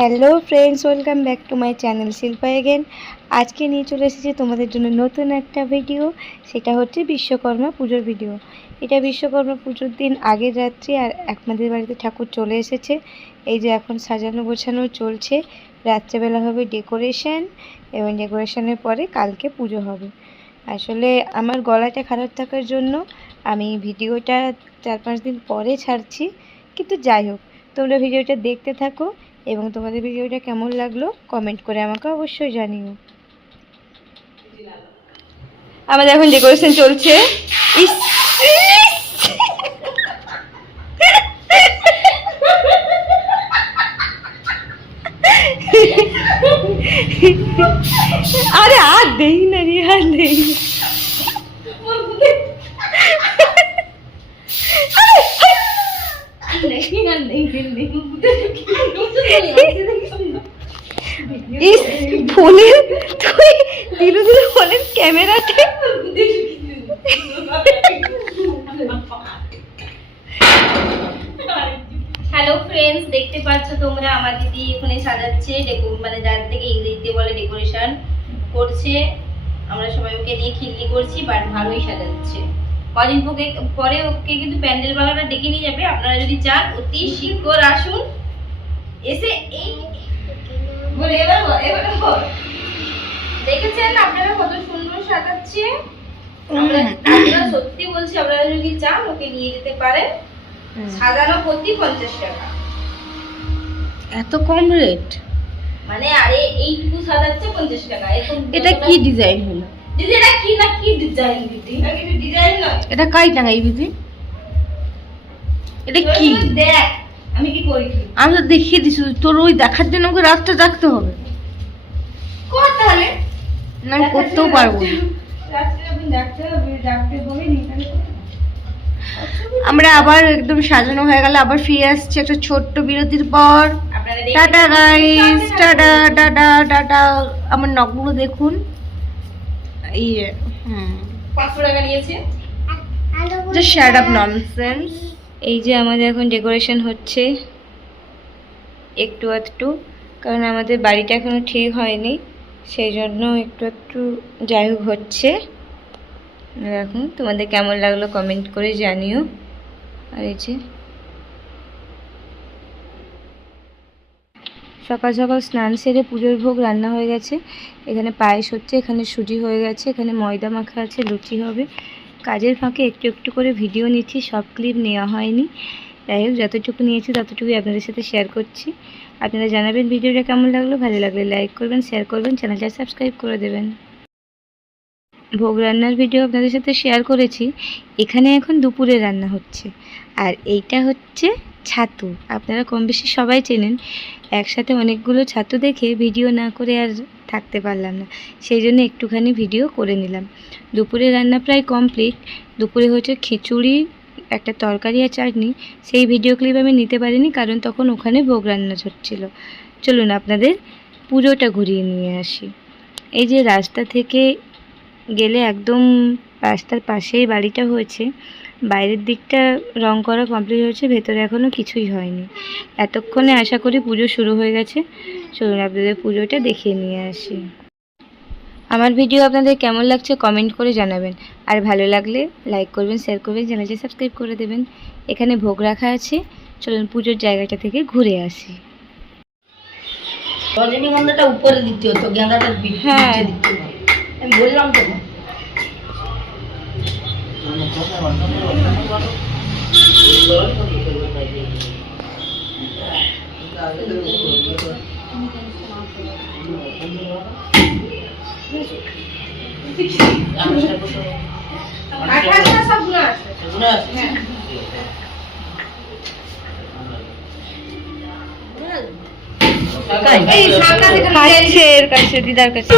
Hello friends welcome back to my channel Shilpa again আজকে নিয়ে চলে এসেছি তোমাদের জন্য নতুন একটা ভিডিও সেটা হচ্ছে বিশ্বকর্মা পুজোর ভিডিও এটা বিশ্বকর্মা পুজোর দিন আগের রাত্রি আর আমাদের বাড়িতে ঠাকুর চলে এসেছে। এই যে এখন সাজানো গোছানো চলছে। রাত্রেবেলা হবে ডেকোরেশন এবং ডেকোরেশনের পরে কালকে পুজো হবে। আসলে আমার গলাটা খারাপ থাকার জন্য আমি ভিডিওটা চার পাঁচ দিন পরে ছাড়ছি। কিন্তু যাই হোক, তোমরা ভিডিওটা দেখতে থাকো। এবং তোমাদের ভিডিওটা কেমন লাগল কমেন্ট করে আমাকে অবশ্যই জানিও। আমাদের এখন ডেকোরেশন চলছে। ইস আরে আর দেই না রে আর দেই না। ইস হ্যালো ফ্রেন্ডস দেখতে পাচ্ছ তোমরা আমার দিদি এখানে সাজাচ্ছে মানে যার থেকে ইংরেজিতে বলে ডেকোরেশন করছে। আমরা সবাই ওকে নিয়ে খিল্লি করছি বাট ভালোই সাজাচ্ছে। কদিন পরে পরে ওকে কিন্তু প্যান্ডেল বালাটা ডেকে নিয়ে যাবে। আপনারা যদি চান অতি শীঘ্র আসুন। এসে এই বলে এবার বল, এবার। দেখেছেন আপনারা কত সুন্দর সাজাচ্ছে? আমরা সত্যি বলছি আপনারা যদি চান ওকে নিয়ে যেতে পারেন। সাজানো প্রতি পঞ্চাশ টাকা। এত কম রেট? মানে আরে এইটুকু সাজাচ্ছে পঞ্চাশ টাকা। এটা কি ডিজাইন হলো? দিদি এটা কি না কি ডিজাইন দিদি এটা কিছু ডিজাইন নয় এটা কাই টাকাই দিদি এটা কি? দেখ আমি কি করি আমি তো দেখিয়ে দিছি তোর ওই দেখার জন্য ওকে রাতটা জাগতে হবে। কর তাহলে। না আমি করতেও পারব আমরা আবার একদম সাজানো হয়ে গেল আবার ফিরে আসছি একটা ছোট্ট বিরতির পর। Tata guys tata tata tata. আমার নখগুলো দেখুন। ইয়ে পাঁচশো টাকা নিয়েছে জাস্ট শ্যাট আপ ননসেন্স এই যে আমাদের এখন ডেকোরেশন হচ্ছে একটু একটু কারণ আমাদের বাড়িটা এখনও ঠিক হয়নি সেই জন্য একটু একটু যাই হোক হচ্ছে। দেখুন তোমাদের কেমন লাগল কমেন্ট করে জানিও। আর এই যে সকাল সকাল স্নান সেরে পুজোর ভোগ রান্না হয়ে গেছে। এখানে পায়েস হচ্ছে, এখানে সুজি হয়ে গেছে, এখানে ময়দা মাখা আছে, লুচি হবে। কাজের ফাঁকে একটু একটু করে ভিডিও নিচ্ছি, সব ক্লিপ নেওয়া হয়নি। যাই হোক, যতটুকু নিয়েছি ততটুকুই আপনাদের সাথে শেয়ার করছি। আপনারা জানাবেন ভিডিওটা কেমন লাগল, ভালো লাগলে লাইক করবেন, শেয়ার করবেন, চ্যানেলটা সাবস্ক্রাইব করে দেবেন। ভোগ রান্নার ভিডিও আপনাদের সাথে শেয়ার করেছি। এখানে এখন দুপুরে রান্না হচ্ছে। আর এইটা হচ্ছে ছাতু। আপনারা কম বেশি সবাই চেনেন, একসাথে অনেকগুলো ছাতু দেখে ভিডিও না করে আর থাকতে পারলাম না। সেই জন্য একটুখানি ভিডিও করে নিলাম। দুপুরে রান্না প্রায় কমপ্লিট। দুপুরে হচ্ছে খিচুড়ি, একটা তরকারি আর চাটনি। সেই ভিডিও ক্লিপ আমি নিতে পারিনি কারণ তখন ওখানে ভোগ রান্না হচ্ছিল। চলুন আপনাদের পুজোটা ঘুরিয়ে নিয়ে আসি। এই যে রাস্তা থেকে গেলে একদম রাস্তার পাশেই বাড়িটা হয়েছে। বাইরের দিকটা রং করা কমপ্লিট হয়েছে ভেতরে এখনও কিছুই হয়নি। এতক্ষণে আশা করি পুজো শুরু হয়ে গেছে। চলুন আপনাদের পুজোটা দেখিয়ে নিয়ে আসি। আমার ভিডিও আপনাদের কেমন লাগছে কমেন্ট করে জানাবেন। আর ভালো লাগলে লাইক করবেন শেয়ার করবেন চ্যানেলটি সাবস্ক্রাইব করে দেবেন। এখানে ভোগ রাখা আছে। চলুন পুজোর জায়গাটা থেকে ঘুরে আসি। রজনীগন্ধাটা উপরে দিতে হতো গেঁদাটা হ্যাঁ। আমি বললাম তো। সবগুলো আছে এই এর কাছে। দিদার কাছে।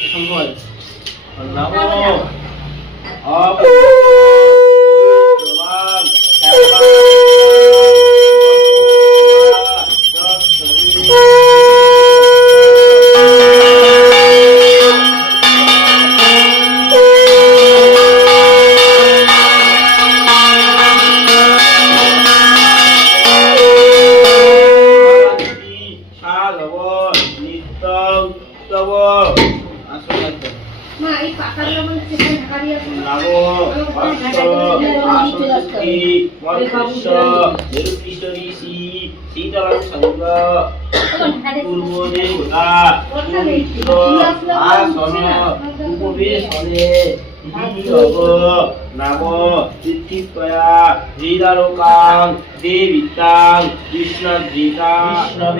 বেশি নমো আসনসুতি মধ্যস্য নিরুপিশ্বরীষি শীতলং সঙ্গ পূর্ব দেবতা পবিত্র আসন উপবেশনে নাম নম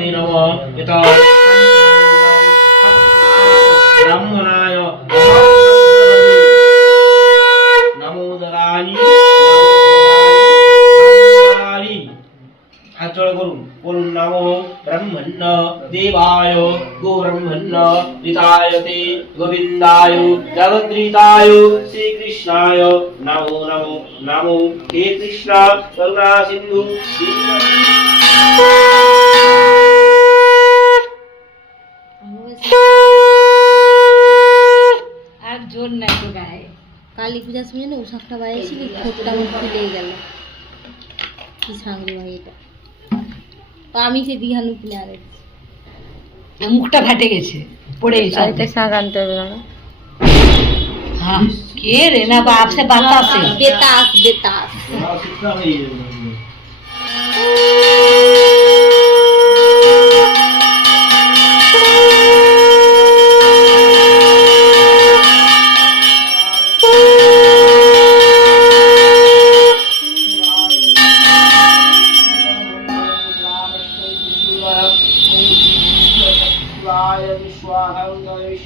ব্রাহ্মণা গোবিন্দায় জগদ্রিতায় শ্রীকৃষ্ণায় নমো নমো নমো। হে কৃষ্ণ করুণা সিন্ধু। আর জোর নাই তো গায়ে। কালী পূজার সময় না ঠোঁটটা আমার ফুলে গেল। কি সাংরি ভাই এটা। তো আমি সে দিঘানু কিনে আনে মুখটা ফাটে গেছে। পড়ে গেছে আরেকটা শাক আনতে হবে না হ্যাঁ কে রে না বাপ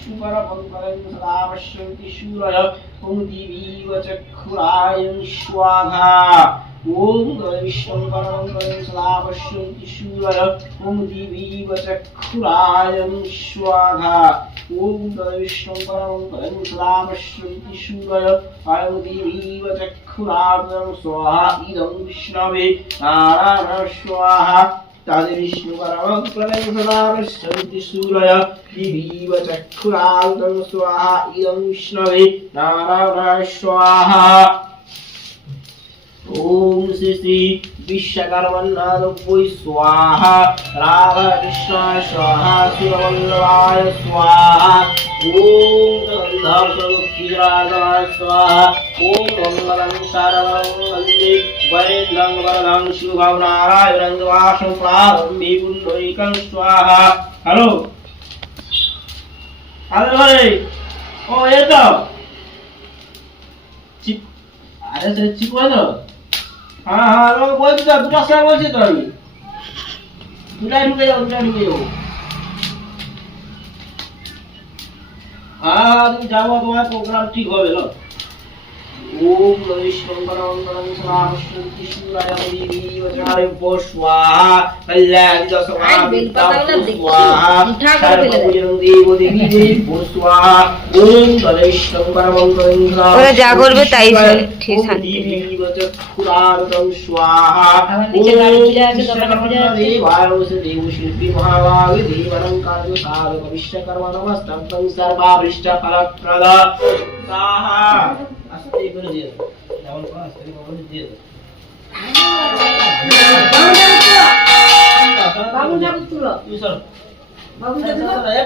शुपरपङ्करं सदा पश्यन्ति शूरय पुङ्गिवीव चक्षुरायं स्वाघा ॐ गविष्णं परमङ्करं सदा पश्यन्ति शूरय पुङ्गिवीव चक्षुरायं स्वाघा ॐ गविष्णं परमङ्करं सदा पश्यन्ति शूरय आयुदिवीव चक्षुरायं स्वाहा इदं विष्णवे नारायण स्वाहा সদাপশ্যন্তি সূরয় দিবীব চক্ষুরান্তং স্বাহা ইদং বিষ্ণবে নারায়ণ স্বাহা ওম শ্রী শ্রী বিশ্বকর্মণ্যবৈ স্বাহা রাধা কৃষ্ণ স্বাহা শিবল্লভায় স্বাহা ওম গন্ধর্বক্ষীরাজায় স্বাহা ওম মঙ্গলং সর্বমঙ্গলে বরেন্দ্রং বরদং শুভং নারায়ণং বাসং প্রারম্ভে পুণ্ডরিকং স্বাহা হ্যালো হ্যালো ও এই তো আরে চিপ হয় তো হ্যাঁ হ্যাঁ আমাকে বলছি তো দুটার সময় বলছি তো আমি। দুটায় ঢুকে যাও দুটায় ঢুকে যাও। হ্যাঁ হ্যাঁ তুমি যাব তোমার প্রোগ্রাম ঠিক হবে না ওম নমঃ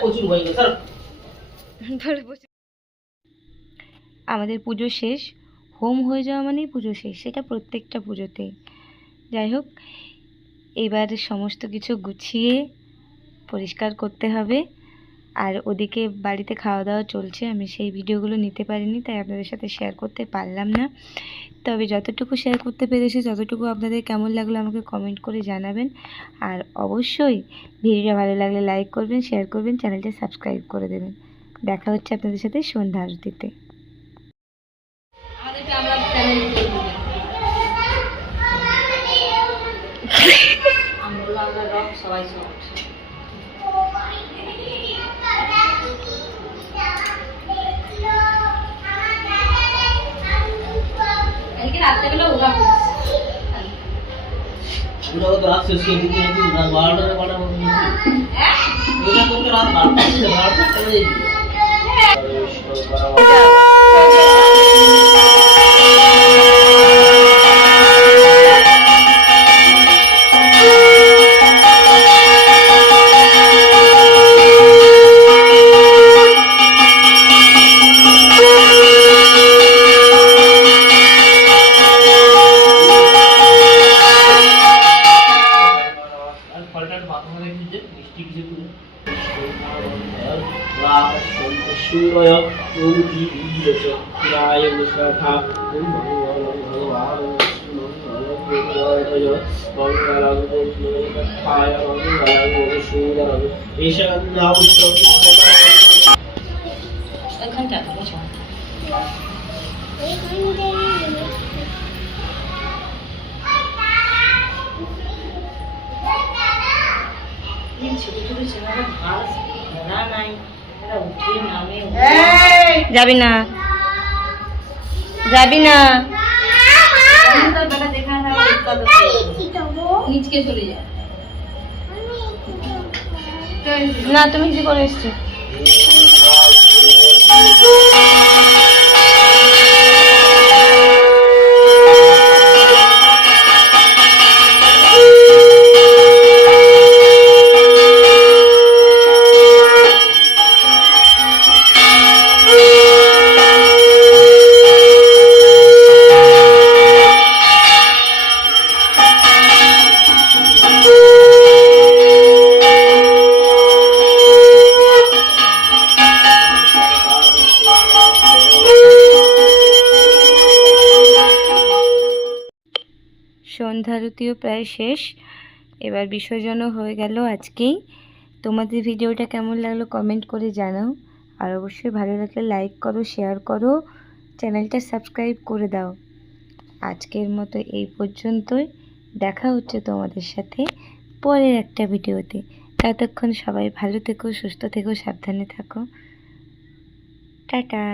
প্রচুর হয়ে আমাদের পুজো শেষ হোম হয়ে যাওয়া মানেই পুজো শেষ, সেটা প্রত্যেকটা পুজোতে। যাই হোক, এবার সমস্ত কিছু গুছিয়ে পরিষ্কার করতে হবে। আর ওদিকে বাড়িতে খাওয়া দাওয়া চলছে, আমি সেই ভিডিওগুলো নিতে পারিনি, তাই আপনাদের সাথে শেয়ার করতে পারলাম না। তবে যতটুকু শেয়ার করতে পেরেছি, ততটুকু আপনাদের কেমন লাগল আমাকে কমেন্ট করে জানাবেন। আর অবশ্যই ভিডিওটা ভালো লাগলে লাইক করবেন শেয়ার করবেন, চ্যানেলটা সাবস্ক্রাইব করে দেবেন। দেখা হচ্ছে আপনাদের সাথে সন্ধ্যা আরতিতে। থেকে আমরা প্যানেল আমরা সবাই শর্ট কালকে রাত্রেবেলা ওগা করছি। বারোটা বারোটা হ্যাঁ? ওগা করতে সুরয় ওমকি উদ্দচ রায় মুসাখা ওম ভগবান ভগবান মঙ্গলাঙ্গ মঙ্গলাঙ্গ সুন্দর ঈশান্যা উত্তম যাবি না। যাবি না। না তুমি কি করে এসছো? সন্ধ্যারতিও প্রায় শেষ। এবার বিসর্জনও হয়ে গেল আজকেই। তোমাদের ভিডিওটা কেমন লাগল কমেন্ট করে জানাও। আর অবশ্যই ভালো লাগলে লাইক করো শেয়ার করো, চ্যানেলটা সাবস্ক্রাইব করে দাও। আজকের মতো এই পর্যন্তই। দেখা হচ্ছে তোমাদের সাথে পরের একটা ভিডিওতে। ততক্ষণ সবাই ভালো থেকো, সুস্থ থেকো, সাবধানে থাকো। টাটা।